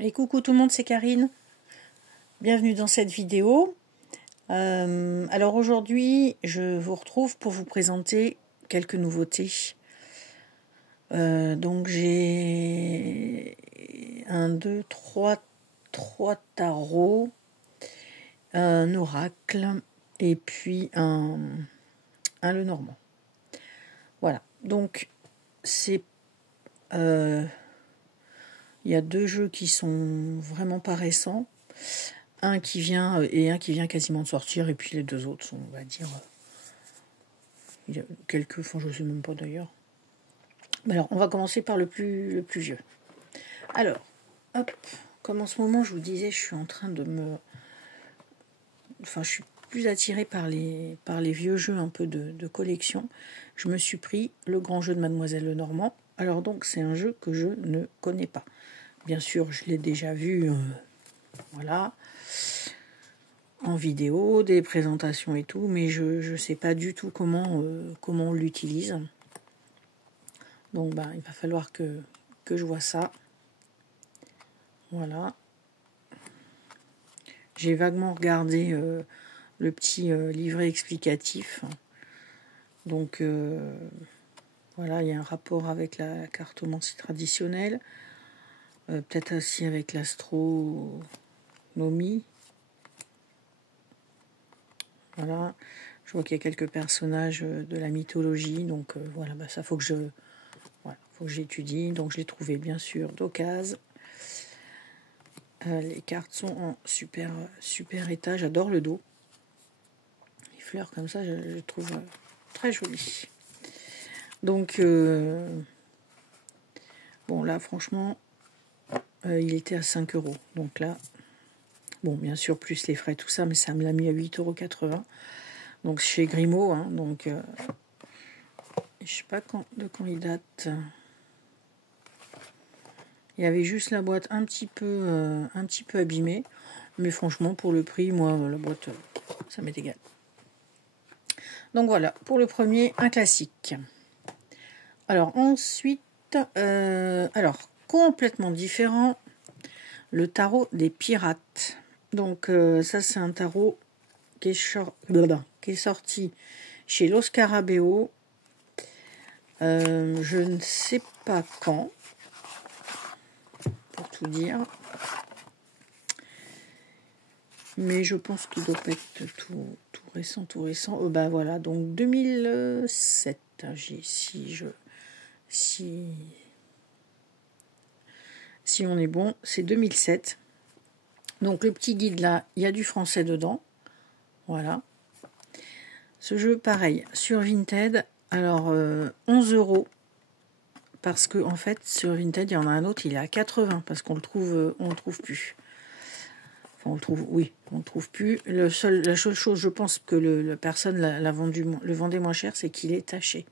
Et coucou tout le monde, c'est Karine. Bienvenue dans cette vidéo. Alors aujourd'hui, je vous retrouve pour vous présenter quelques nouveautés. Donc j'ai trois tarots, un oracle et puis un Lenormand. Voilà. Donc c'est il y a deux jeux qui sont vraiment pas récents. Un qui vient quasiment de sortir, et puis les deux autres sont, on va dire, il y a quelques, enfin je sais même pas d'ailleurs. Alors on va commencer par le plus vieux. Alors, hop, comme en ce moment je vous disais, je suis en train de je suis plus attirée par les vieux jeux un peu de collection. Je me suis pris le grand jeu de Mademoiselle Lenormand. Alors donc c'est un jeu que je ne connais pas. Bien sûr, je l'ai déjà vu, voilà, en vidéo, des présentations et tout, mais je sais pas du tout comment on l'utilise. Donc il va falloir que je vois ça. Voilà. J'ai vaguement regardé le petit livret explicatif. Donc voilà, il y a un rapport avec la cartomancie traditionnelle. Peut-être aussi avec l'astronomie. Voilà, je vois qu'il y a quelques personnages de la mythologie, donc voilà, ça faut que j'étudie. Donc je l'ai trouvé bien sûr d'occasion. Les cartes sont en super état, j'adore le dos. Les fleurs comme ça, je trouve très joli. Donc bon là franchement, il était à 5 €. Donc là, bon bien sûr plus les frais tout ça, mais ça me l'a mis à 8,80 €. Donc chez Grimaud, hein, donc je sais pas de quand il date. Il y avait juste la boîte un petit peu abîmée, mais franchement pour le prix, moi la boîte ça m'est égal. Donc voilà, pour le premier, un classique. Alors ensuite, alors complètement différent, le tarot des pirates. Donc ça c'est un tarot qui est sorti chez Los Scarabeo. Je ne sais pas quand, pour tout dire, mais je pense qu'il doit être tout récent. Voilà, donc 2007. Si on est bon, c'est 2007. Donc le petit guide là, il y a du français dedans. Voilà. Ce jeu, pareil, sur Vinted. Alors 11 €. Parce que en fait, sur Vinted, il y en a un autre, il est à 80 parce qu'on le trouve plus. Enfin, on le trouve plus. La seule chose, je pense que la personne le vendait moins cher, c'est qu'il est taché.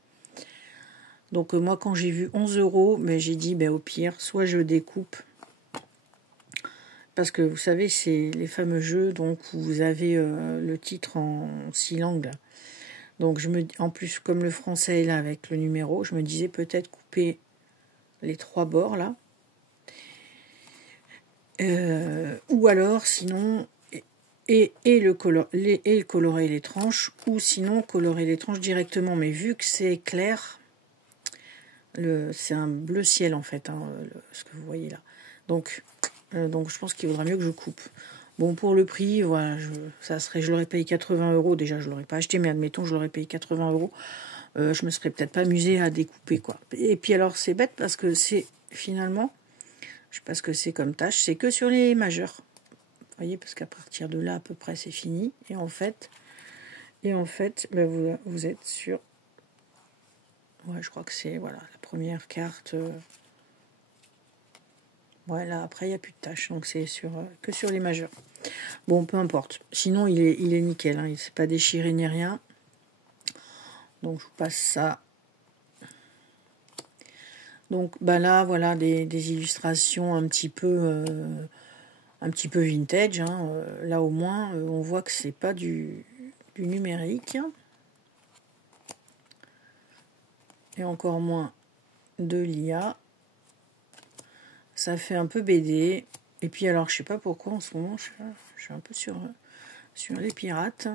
Donc moi, quand j'ai vu 11 €, mais j'ai dit, au pire, soit je découpe. Parce que vous savez, c'est les fameux jeux donc, où vous avez le titre en 6 langues. Donc en plus, comme le français est là avec le numéro, je me disais peut-être couper les 3 bords là. Ou alors, sinon, colorer les tranches, ou sinon colorer les tranches directement. Mais vu que c'est clair, c'est un bleu ciel en fait, hein, ce que vous voyez là. Donc je pense qu'il vaudra mieux que je coupe. Bon, pour le prix, voilà, je l'aurais payé 80 €. Déjà, je l'aurais pas acheté, mais admettons, je l'aurais payé 80 €. Je me serais peut-être pas amusée à découper, quoi. Et puis alors, c'est bête parce que c'est finalement, je sais pas ce que c'est comme tâche, c'est que sur les majeurs. Vous voyez, parce qu'à partir de là, à peu près, c'est fini. Et en fait, vous êtes sur... Ouais, je crois que c'est, voilà, la première carte... Voilà, après il n'y a plus de tâches, donc c'est que sur les majeurs. Bon, peu importe. Sinon, il est nickel, hein, il ne s'est pas déchiré ni rien. Donc, je vous passe ça. Donc, là, voilà, des illustrations un petit peu vintage. Hein. Là, au moins, on voit que c'est pas du numérique. Et encore moins de l'IA. Ça fait un peu BD. Et puis alors, je sais pas pourquoi en ce moment, je suis un peu sur les pirates.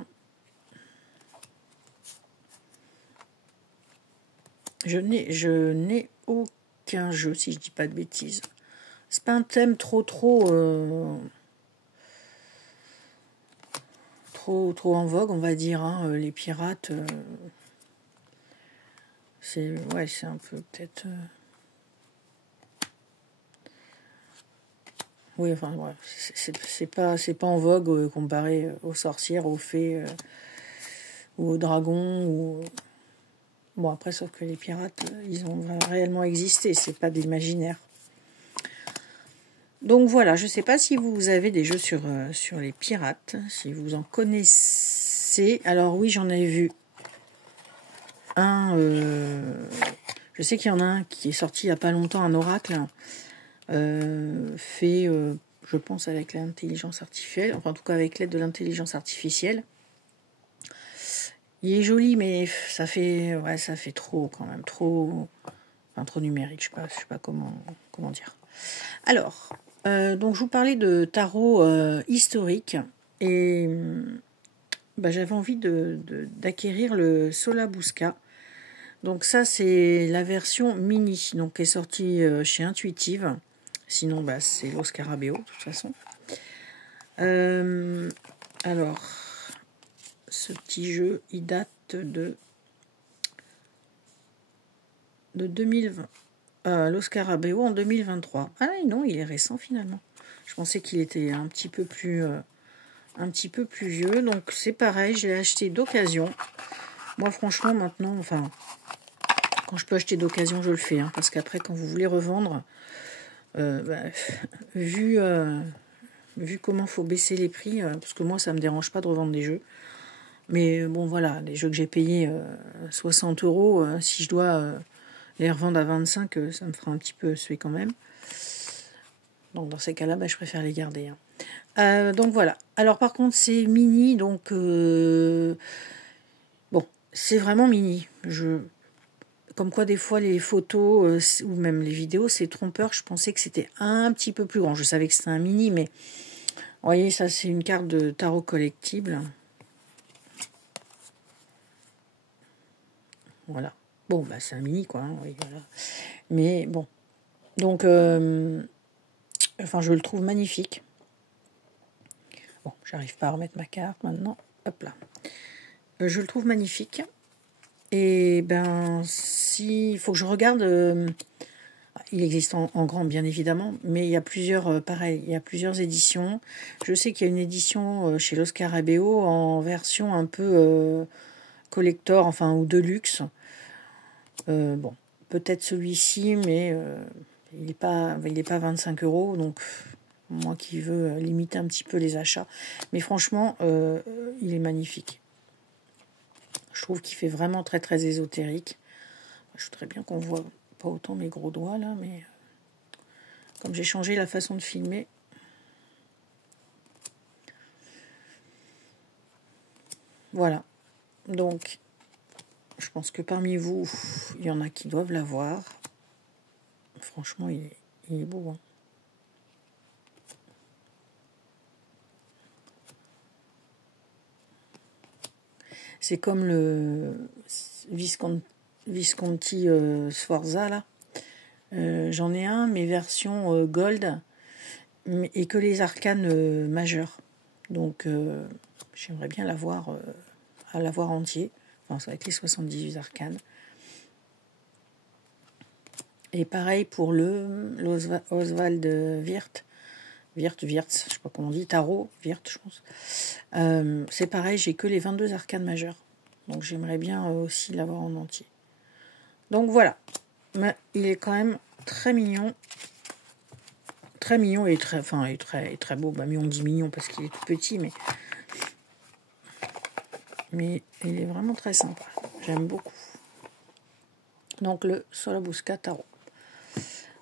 Je n'ai aucun jeu, si je dis pas de bêtises. C'est pas un thème trop en vogue, on va dire. Hein. Les pirates, c'est un peu peut-être. Oui, enfin, ouais, c'est pas en vogue comparé aux sorcières, aux fées ou aux dragons. Ou... Bon, après, sauf que les pirates, ils ont réellement existé, c'est pas de l'imaginaire. Donc voilà, je sais pas si vous avez des jeux sur les pirates, si vous en connaissez. Alors oui, j'en ai vu un. Je sais qu'il y en a un qui est sorti il n'y a pas longtemps, un oracle, fait, je pense, avec l'intelligence artificielle, enfin en tout cas avec l'aide de l'intelligence artificielle. Il est joli, mais ça fait trop quand même, trop numérique, je sais pas comment dire. Alors, donc je vous parlais de tarot historique et j'avais envie d'acquérir le Solabusca. Donc ça c'est la version mini, donc qui est sortie chez Intuitive. Sinon c'est Los Scarabeo de toute façon. Alors ce petit jeu il date de 2020. Los Scarabeo en 2023. Ah non, il est récent finalement. Je pensais qu'il était un petit peu plus vieux. Donc c'est pareil, je l'ai acheté d'occasion. Moi franchement maintenant, quand je peux acheter d'occasion, je le fais. Parce qu'après, quand vous voulez revendre, vu comment faut baisser les prix, parce que moi ça me dérange pas de revendre des jeux. Mais bon voilà, les jeux que j'ai payés 60 €, si je dois les revendre à 25, ça me fera un petit peu suer quand même. Donc dans ces cas-là, je préfère les garder. Donc voilà. Alors par contre, c'est mini, donc bon, c'est vraiment mini. Comme quoi des fois les photos ou même les vidéos, c'est trompeur. Je pensais que c'était un petit peu plus grand. Je savais que c'était un mini, mais vous voyez, ça c'est une carte de tarot collectible. Voilà. Bon, c'est un mini, quoi. Oui, voilà. Mais bon. Donc, je le trouve magnifique. Bon, j'arrive pas à remettre ma carte maintenant. Hop là. Je le trouve magnifique. Et il faut que je regarde. Il existe en grand, bien évidemment, mais il y a plusieurs, il y a plusieurs éditions. Je sais qu'il y a une édition chez Los Scarabeo en version un peu collector, ou de luxe. Bon, peut-être celui-ci, mais il n'est pas 25 €, donc moi qui veux limiter un petit peu les achats. Mais franchement, il est magnifique. Je trouve qu'il fait vraiment très très ésotérique. Je voudrais bien qu'on voit pas autant mes gros doigts là, mais comme j'ai changé la façon de filmer. Voilà. Donc, je pense que parmi vous, il y en a qui doivent l'avoir. Franchement, il est beau. Hein. C'est comme le Visconti Sforza, là. J'en ai un, mais version gold, et que les arcanes majeures. Donc, j'aimerais bien l'avoir entier. Ça va être les 78 arcanes. Et pareil pour Oswald Wirth. Wirth, je sais pas comment on dit, Tarot, Wirth, je pense. C'est pareil, j'ai que les 22 arcanes majeures. Donc j'aimerais bien aussi l'avoir en entier. Donc voilà. Mais il est quand même très mignon. Très mignon et très beau. Mais on dit mignon parce qu'il est tout petit, mais il est vraiment très sympa. J'aime beaucoup. Donc le Solabusca Tarot.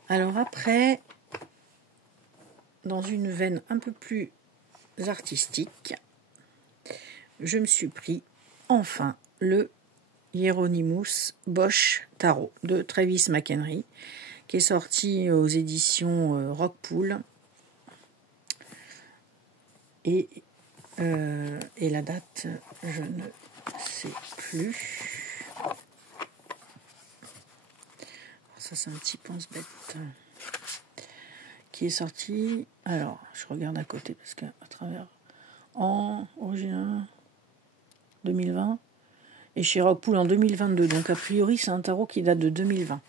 Alors après, dans une veine un peu plus artistique, je me suis pris enfin le Hieronymus Bosch Tarot de Travis McHenry, qui est sorti aux éditions Rockpool. et la date, je ne sais plus. Ça, c'est un petit pense-bête qui est sorti. Alors, je regarde à côté parce qu'à travers en original 2020 et chez Rockpool en 2022. Donc, a priori, c'est un tarot qui date de 2020.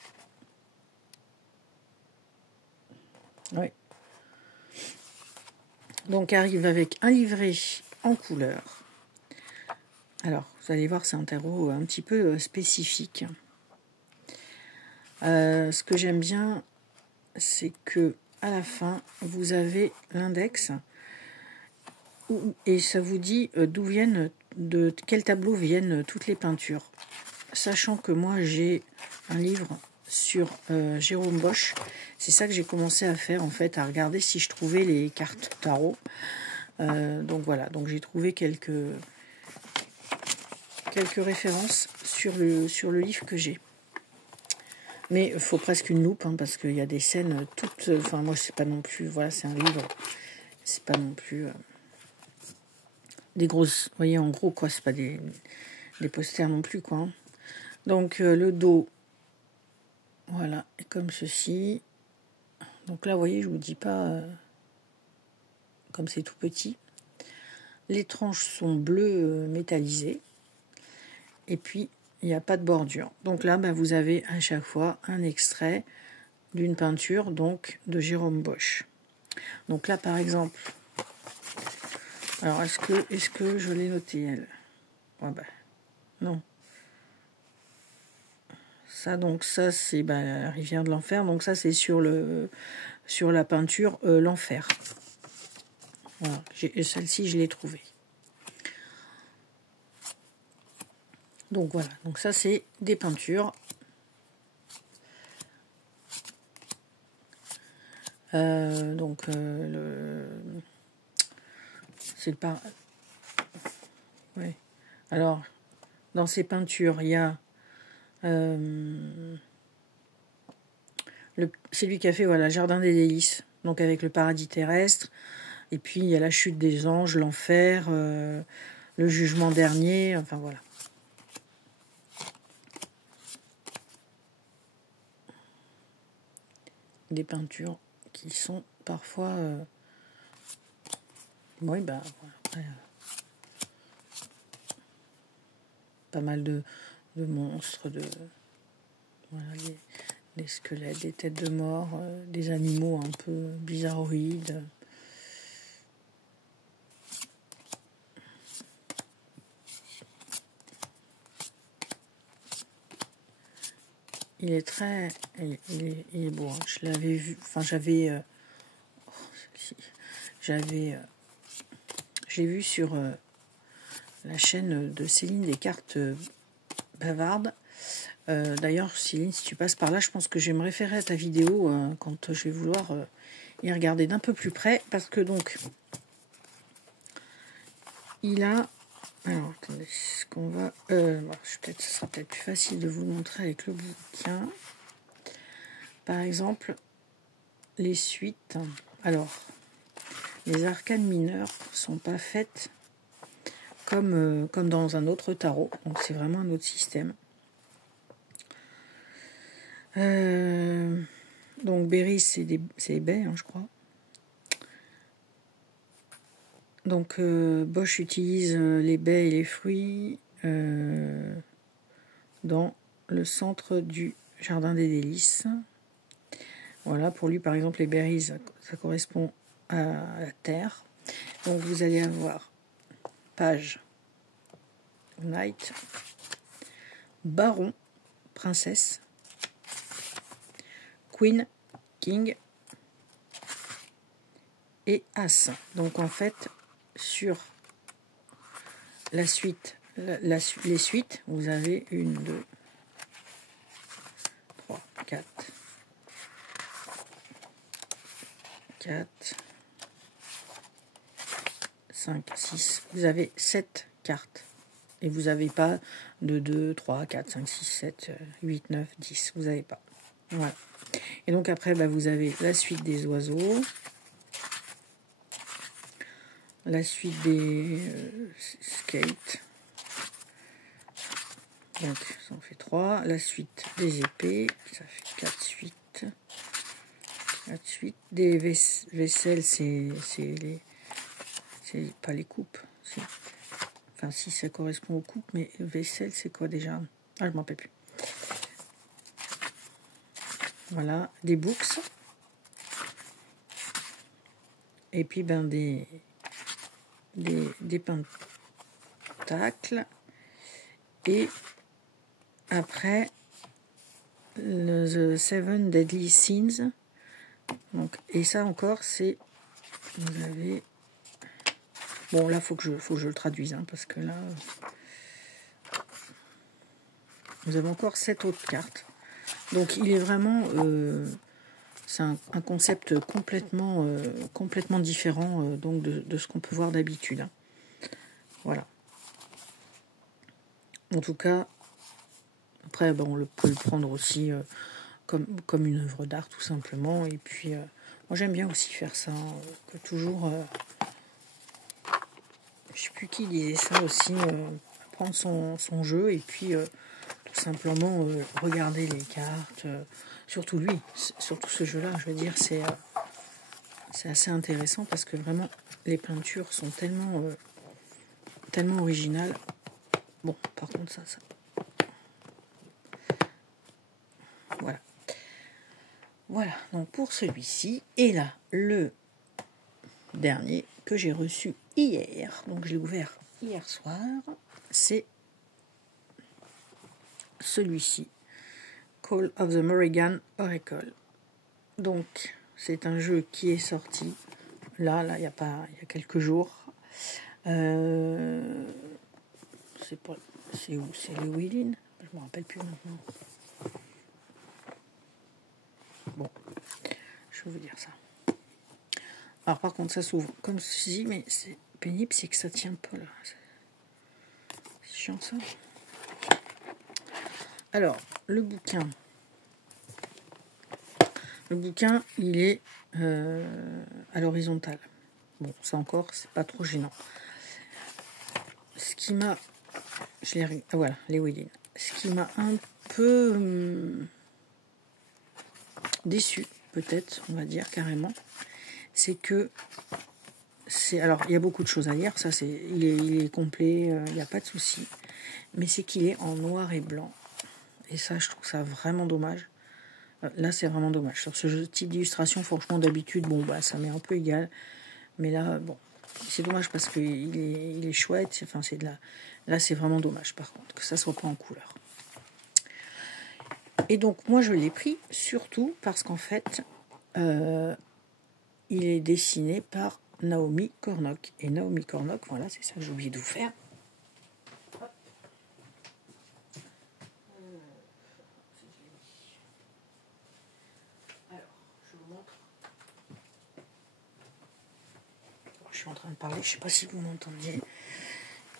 Oui. Donc, arrive avec un livret en couleur. Alors, vous allez voir, c'est un tarot un petit peu spécifique. Ce que j'aime bien, c'est que à la fin, vous avez l'index et ça vous dit d'où viennent, de quel tableau viennent toutes les peintures. Sachant que moi, j'ai un livre sur Jérôme Bosch. C'est ça que j'ai commencé à faire, en fait, à regarder si je trouvais les cartes tarot. Donc voilà, donc j'ai trouvé quelques références sur le livre que j'ai. Mais il faut presque une loupe, hein, parce qu'il y a des scènes toutes... Enfin, moi, c'est pas non plus... Voilà, c'est un livre. C'est pas non plus... des grosses... Vous voyez, en gros, quoi, c'est pas des posters non plus, quoi. Hein. Donc, le dos, voilà, est comme ceci. Donc là, vous voyez, je vous dis pas... comme c'est tout petit. Les tranches sont bleues métallisées. Et puis, il n'y a pas de bordure. Donc là, ben, vous avez à chaque fois un extrait d'une peinture, donc de Jérôme Bosch. Donc là, par exemple, alors est-ce que je l'ai noté, elle? Ah ben, non. Ça, donc ça, c'est la rivière de l'enfer. Donc ça, c'est sur la peinture l'enfer. Voilà. Celle-ci, je l'ai trouvée. Donc voilà. Donc ça, c'est des peintures. C'est le par... Ouais. Alors, dans ces peintures, il y a c'est lui qui a fait Jardin des délices, donc avec le paradis terrestre, et puis il y a la chute des anges, l'enfer, le jugement dernier, enfin voilà. Des peintures qui sont parfois oui, bah voilà. Pas mal de monstres, voilà, des squelettes, des têtes de mort, des animaux un peu bizarroïdes. Il est très... Il est beau. Hein. Je l'avais vu... Enfin, j'ai vu sur la chaîne de Céline des cartes bavardes. D'ailleurs, Céline, si tu passes par là, je pense que je vais me référer à ta vidéo quand je vais vouloir y regarder d'un peu plus près. Parce que donc, il a... Alors, attendez, ce qu'on va... ce sera peut-être plus facile de vous montrer avec le bouquin. Par exemple, les suites. Alors, les arcanes mineures sont pas faites comme dans un autre tarot. Donc, c'est vraiment un autre système. Donc, Berry, c'est les baies, hein, je crois. Donc, Bosch utilise les baies et les fruits dans le centre du Jardin des délices. Voilà, pour lui, par exemple, les berries, ça correspond à la terre. Donc, vous allez avoir page, knight, baron, princesse, queen, king et as. Donc, en fait, sur la suite, les suites, vous avez 1, 2, 3, 4, 5, 6. Vous avez 7 cartes. Et vous n'avez pas de 2, 3, 4, 5, 6, 7, 8, 9, 10. Vous n'avez pas. Voilà. Et donc après, vous avez la suite des oiseaux. La suite des skates. Donc ça en fait 3. La suite des épées, ça fait 4 suites. 4 suites. Des vaisselles, c'est pas les coupes. Enfin si ça correspond aux coupes, mais vaisselle c'est quoi déjà? Ah je m'en rappelle plus. Voilà, des books. Et puis ben des pentacles. Et après The Seven Deadly Sins. Donc, et ça encore c'est, vous avez, bon là faut que je le traduise hein, parce que là nous avons encore 7 autres cartes. Donc il est vraiment c'est un concept complètement différent donc de ce qu'on peut voir d'habitude hein. Voilà, en tout cas après ben, on peut le prendre aussi comme une œuvre d'art tout simplement. Et puis moi j'aime bien aussi faire ça hein, que toujours je sais plus qui disait ça aussi, prendre son jeu et puis tout simplement regarder les cartes, surtout ce jeu là je veux dire, c'est assez intéressant parce que vraiment les peintures sont tellement originales. Bon par contre ça voilà donc pour celui-ci. Et là le dernier que j'ai reçu hier, donc je l'ai ouvert hier soir, c'est celui-ci, Call of the Morrigan Oracle. Donc c'est un jeu qui est sorti là il y a quelques jours. C'est où? C'est les Willin, je me rappelle plus maintenant. Bon, je vais vous dire ça. Alors par contre ça s'ouvre comme ceci, mais c'est pénible, c'est que ça tient pas là. C'est chiant ça. Alors le bouquin, il est à l'horizontale. Bon ça encore c'est pas trop gênant. Ce qui m'a, voilà les Willin. Ce qui m'a un peu déçu, peut-être, on va dire carrément, c'est que alors il y a beaucoup de choses à lire, ça il est complet, il n'y a pas de souci, mais c'est qu'il est en noir et blanc, et ça je trouve ça vraiment dommage. Là c'est vraiment dommage sur ce type d'illustration. Franchement d'habitude bon bah ça m'est un peu égal, mais là bon c'est dommage parce que il est chouette, enfin c'est là c'est vraiment dommage par contre que ça soit pas en couleur. Et donc moi je l'ai pris surtout parce qu'en fait il est dessiné par Naomi Kornock. Et Naomi Kornock, voilà, c'est ça que j'ai oublié de vous faire. Alors, je vous montre. Je suis en train de parler, je ne sais pas si vous m'entendiez.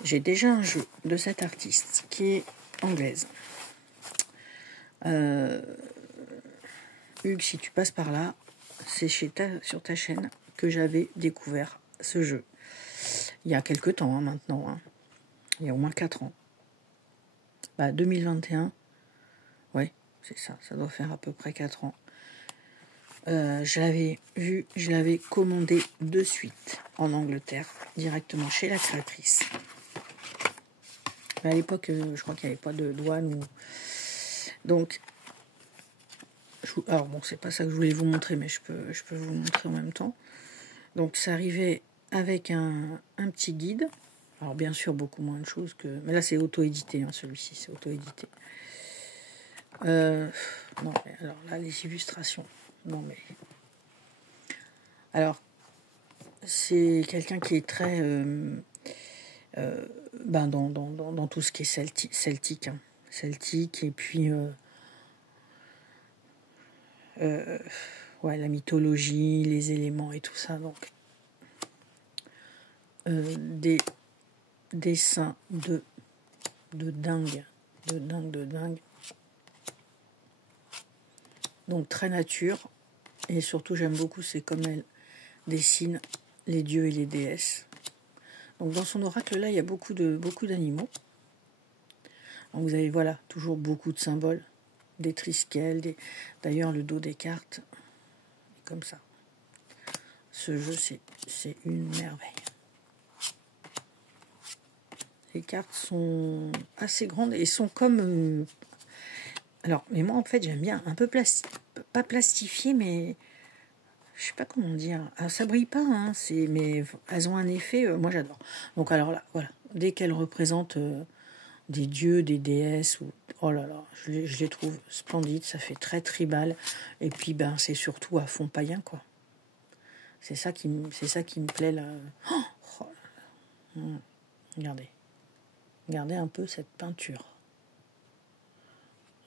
J'ai déjà un jeu de cette artiste qui est anglaise. Hugues, si tu passes par là, c'est sur ta chaîne que j'avais découvert ce jeu. Il y a quelques temps hein, maintenant. Hein. Il y a au moins 4 ans. 2021. Ouais, c'est ça. Ça doit faire à peu près 4 ans. Je l'avais vu, je l'avais commandé de suite en Angleterre, directement chez la créatrice. Mais à l'époque, je crois qu'il n'y avait pas de douane. Donc, alors bon, c'est pas ça que je voulais vous montrer, mais je peux vous montrer en même temps. Donc, ça arrivait avec un petit guide. Alors, bien sûr, beaucoup moins de choses que... Mais là, c'est auto-édité, hein, celui-ci, c'est auto-édité. Non, mais alors là, les illustrations... Non, mais... Alors, c'est quelqu'un qui est très... dans tout ce qui est celtique. Hein. Celtique, et puis... la mythologie, les éléments et tout ça. Donc, des dessins de dingue. De dingue. Donc, très nature. Et surtout, j'aime beaucoup, c'est comme elle dessine les dieux et les déesses. Donc dans son oracle là, il y a beaucoup d'animaux. Donc vous avez voilà, toujours beaucoup de symboles, des triskel, d'ailleurs le dos des cartes est comme ça. Ce jeu c'est une merveille. Les cartes sont assez grandes et sont comme alors mais moi en fait j'aime bien un peu pas plastifié mais je sais pas comment dire. Alors, ça brille pas, hein, mais elles ont un effet, moi j'adore. Donc alors là, voilà, dès qu'elles représentent des dieux, des déesses, oh là là, je les trouve splendides, ça fait très tribal. Et puis ben c'est surtout à fond païen, quoi. C'est ça qui me plaît là. Oh là là. Regardez un peu cette peinture.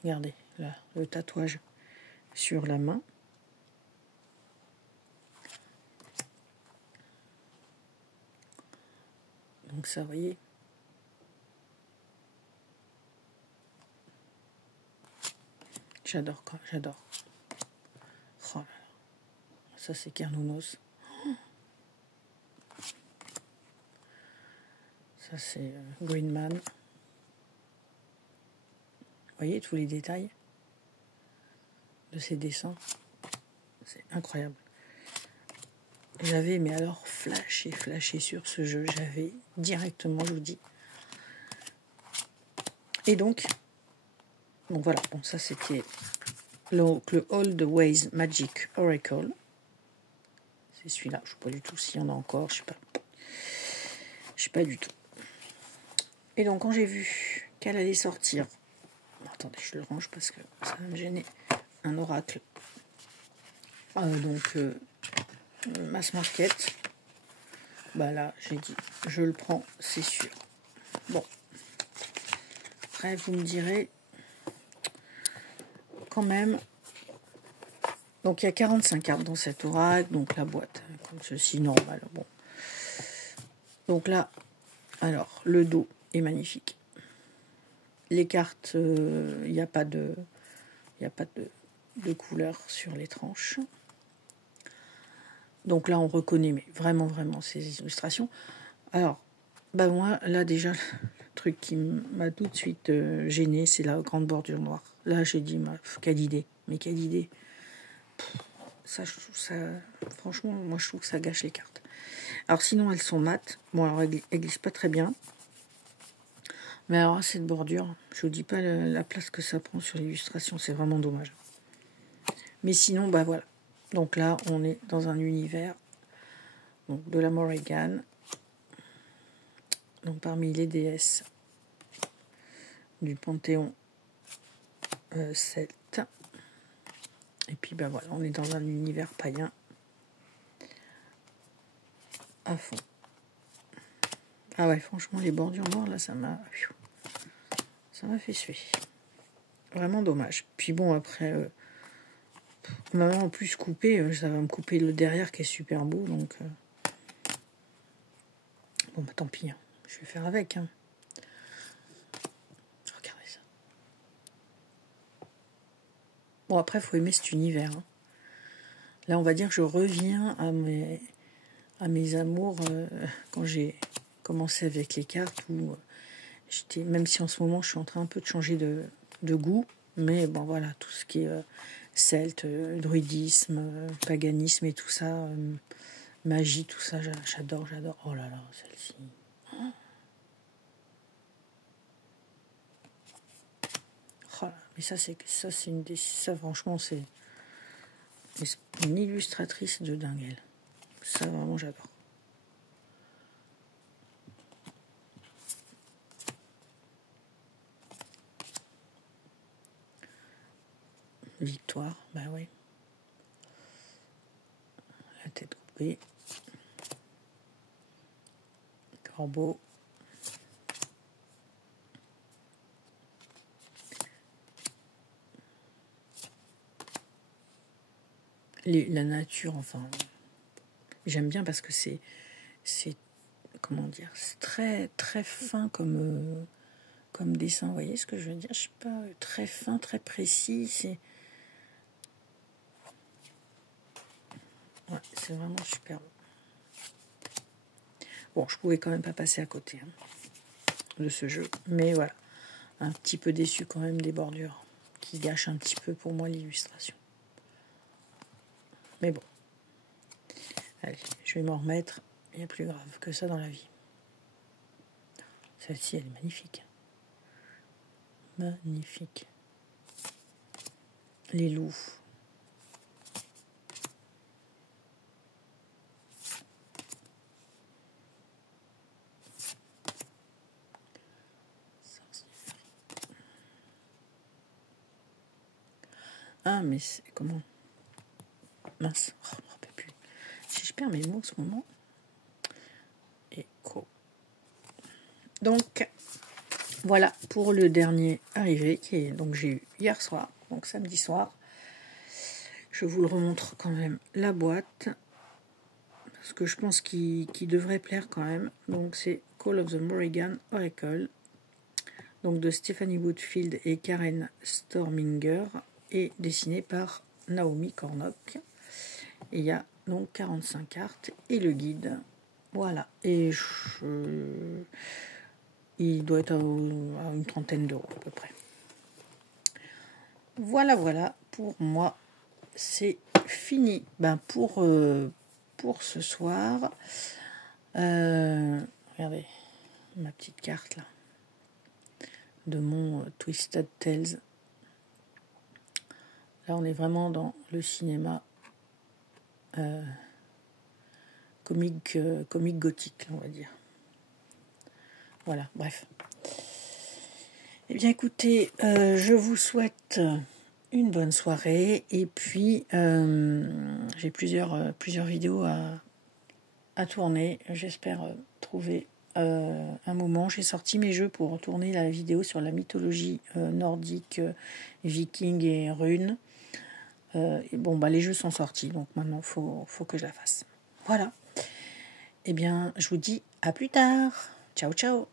Regardez là, le tatouage sur la main. Donc ça, vous voyez. J'adore, quoi, j'adore. Oh là là. Ça, c'est Cernunnos. Ça, c'est Greenman. Vous voyez tous les détails de ces dessins. C'est incroyable. J'avais, mais alors, flashé sur ce jeu. J'avais directement, je vous dis. Et donc voilà. Bon, ça, c'était le Old Ways Magic Oracle. C'est celui-là. Je ne sais pas du tout s'il y en a encore. Je sais pas du tout. Et donc, quand j'ai vu qu'elle allait sortir... Attendez, je le range parce que ça va me gêner. Un oracle. Mass Market. Bah là, j'ai dit, je le prends, c'est sûr. Bon. Après, vous me direz, quand même... Donc, il y a 45 cartes dans cet oracle. Donc, la boîte, comme ceci, normal. Bon. Donc là, alors, le dos est magnifique. Les cartes, il n'y a pas de couleur sur les tranches. Donc là, on reconnaît, mais vraiment, ces illustrations. Alors, bah moi, là, déjà, le truc qui m'a tout de suite gêné, c'est la grande bordure noire. Là, j'ai dit, quelle idée. Mais quelle idée. Ça, franchement, moi, je trouve que ça gâche les cartes. Alors, sinon, elles sont mates. Bon, alors, elles glissent pas très bien. Mais alors, cette bordure, je vous dis pas la place que ça prend sur l'illustration. C'est vraiment dommage. Mais sinon, bah voilà. Donc là, on est dans un univers donc, de la Morrigan. Donc parmi les déesses du panthéon celte. Et puis bah voilà, on est dans un univers païen à fond. Ah ouais, franchement, les bordures noires, là, ça m'a fait suer. Vraiment dommage. Puis bon, après, on m'a en plus coupé, ça va me couper le derrière qui est super beau, donc... Bon, bah tant pis, hein. Je vais faire avec. Hein. Regardez ça. Bon, après, il faut aimer cet univers. Hein. Là, on va dire que je reviens à mes amours quand j'ai commencé avec les cartes. Où même si en ce moment, je suis en train un peu de changer de goût. Mais bon, voilà, tout ce qui est celte, druidisme, paganisme et tout ça, magie, tout ça, j'adore. Oh là là, celle-ci. Oh là, mais ça franchement, c'est une illustratrice de dingue, elle. Ça, vraiment, j'adore. Victoire, bah oui. La tête coupée. Corbeau. La nature, enfin, j'aime bien parce que c'est comment dire, c'est très très fin comme dessin. Vous voyez ce que je veux dire? Je sais pas, très fin, très précis. C'est vraiment super. Bon, je pouvais quand même pas passer à côté de ce jeu. Mais voilà, un petit peu déçu quand même des bordures qui gâchent un petit peu pour moi l'illustration. Mais bon, allez, je vais m'en remettre. Il y a plus grave que ça dans la vie. Celle-ci, elle est magnifique. Magnifique. Les loups. Ah, mais c'est comment? Mince, oh, je ne me rappelle plus. Si je perds mes mots en ce moment. Écho. Donc, voilà pour le dernier arrivé, donc j'ai eu hier soir, donc samedi soir. Je vous le remontre quand même la boîte, parce que je pense qu'il devrait plaire quand même. Donc c'est Call of the Morrigan Oracle, donc de Stephanie Woodfield et Karen Storminger, et dessiné par Naomi Cornock. Et il y a donc 45 cartes et le guide. Voilà. Et il doit être à une trentaine d'euros à peu près. Voilà, voilà. Pour moi, c'est fini. Pour ce soir, regardez ma petite carte là de mon Twisted Tales. Là, on est vraiment dans le cinéma comique gothique, on va dire. Voilà, bref. Eh bien, écoutez, je vous souhaite une bonne soirée. Et puis, j'ai plusieurs vidéos à tourner. J'espère trouver un moment. J'ai sorti mes jeux pour tourner la vidéo sur la mythologie nordique, viking et runes. Et bon, les jeux sont sortis, donc maintenant, faut que je la fasse. Voilà. Eh bien, je vous dis à plus tard. Ciao, ciao.